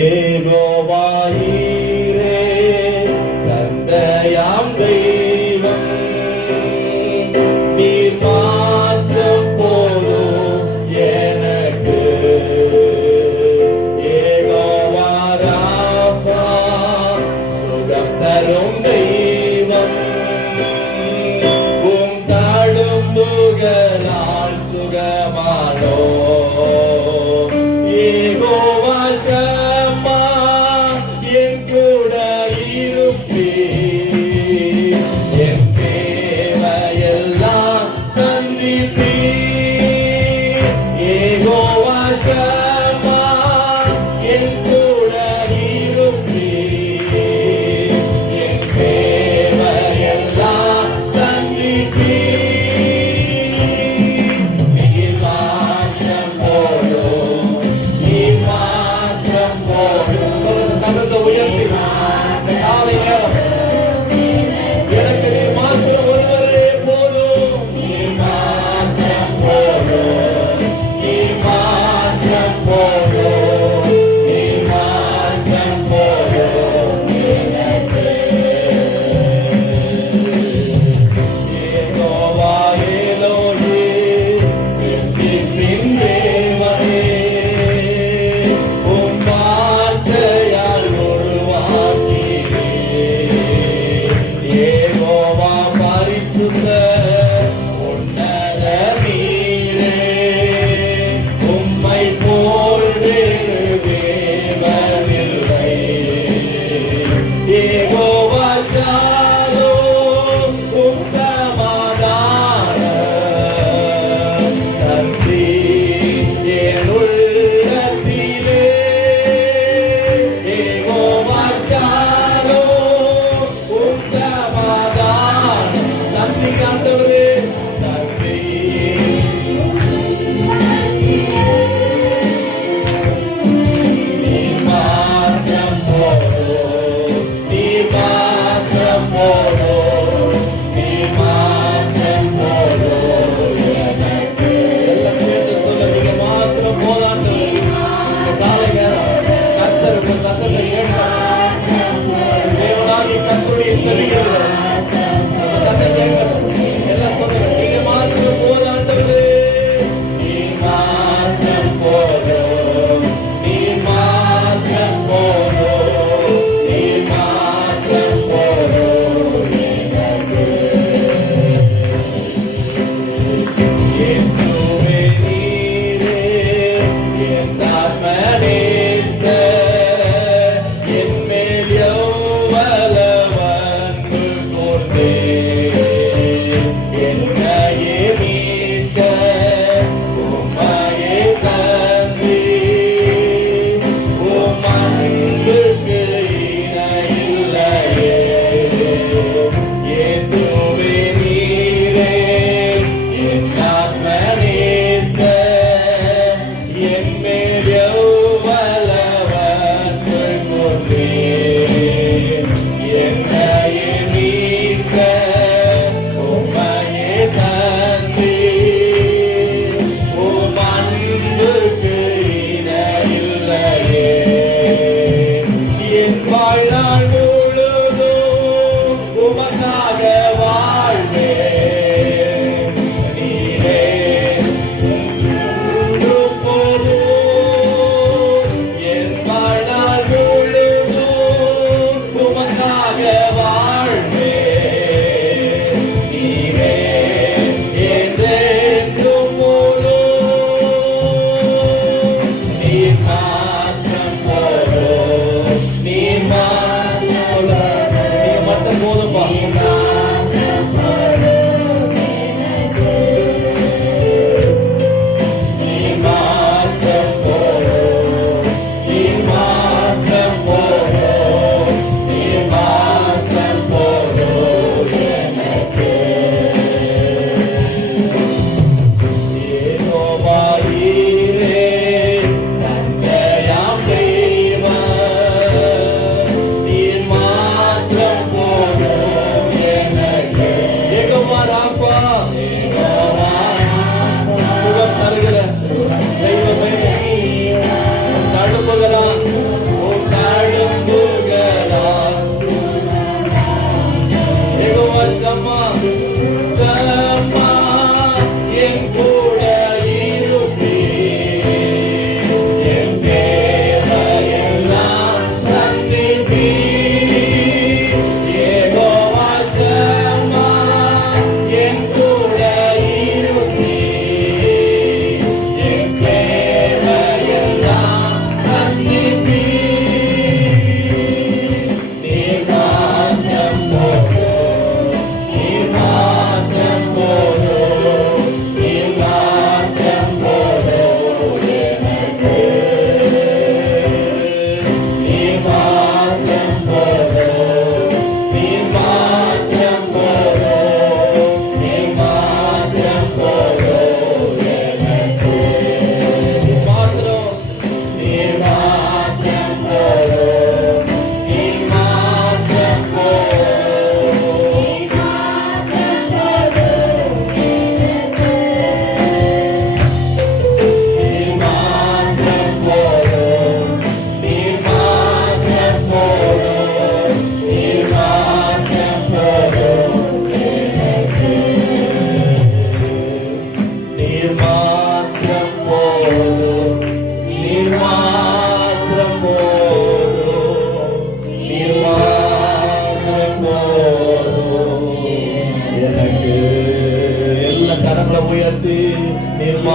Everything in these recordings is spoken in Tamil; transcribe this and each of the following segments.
ஏகோவாயீரே தந்தையாம் தெய்வம் நீர் மாற்றம் போதும் எனக்கு. ஏகோவா ராபா சுகம் தரும் தெய்வம் உம் தழும்புகளால் சுகமானோ. ஏகோவா ஷம்மா என் கூட இருப்பீர், என் தேவையெல்லாம் சந்திப்பீர். ஏகோவா ஷம்மா என் கூட இருப்பீர், என் தேவையெல்லாம் சந்திப்பீர். நீர் மாற்றம் போதும், நீர் மாற்றம் போதும். சத்தத்தை உயர்த்தி காலை நேரம் எனக்கு நீர் மாத்திரம் ஒருவரே போதும். நீர் மாற்றம் போதும், நீர் மாற்றம் போதும், நீர் மாற்றம் போதும் எனக்கு. ஏகோவா எலோஹி சிருஷ்டிப்பின் தேவனே, உம் வார்த்தையால் உருவாக்கினீர். ஏகோவா பரிசுத்தர் உன்னத நீரே, உம்மை போல் வேறு தேவனில்லை. ஏகோவா ஷாலோம் உம் சமாதானம் தந்தி என் உள்ளத்திலே. ஏகோவா ஷாலோம் உம் சமாதானம் தந்தி ஆண்டவரே தந்தி. நீர் மாற்றம் போதும், நீர் மாற்றம் போதும், நீர் மாற்றம் போதும் எனக்கு. எல்லாம் சேர்ந்து சொல்லுங்க, மாத்திரம் போதாண்டவரே. இந்த காலை நேரம் கர்த்தர் உங்க சத்தத்தை கேட்கிறார். தேவனாகிய கர்த்தருடைய செவிகள் அந்த சத்தத்தை கேட்கிறார். எல்லாம் சொல்லுங்க, நீங்க மாத்திரம் போதாண்டவரே. நீர் மாற்றம் போதும், நீர் மாற்றம் போதும், நீர் மாற்றம் போதும் எனக்கு. இயேசுவே நீரே என் ஆத்ம நேசர், என் மேல் எவ்வளவு அன்பு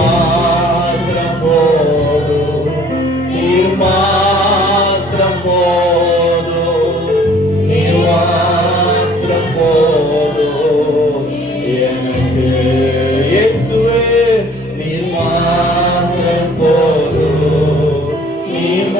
மாத்திரம் போதும், நீர் மாத்திரம் போதும், நீர் மாத்திரம் போதும் எனக்கு. இயேசுவே நீர் மாத்திரம் போதும், நீர்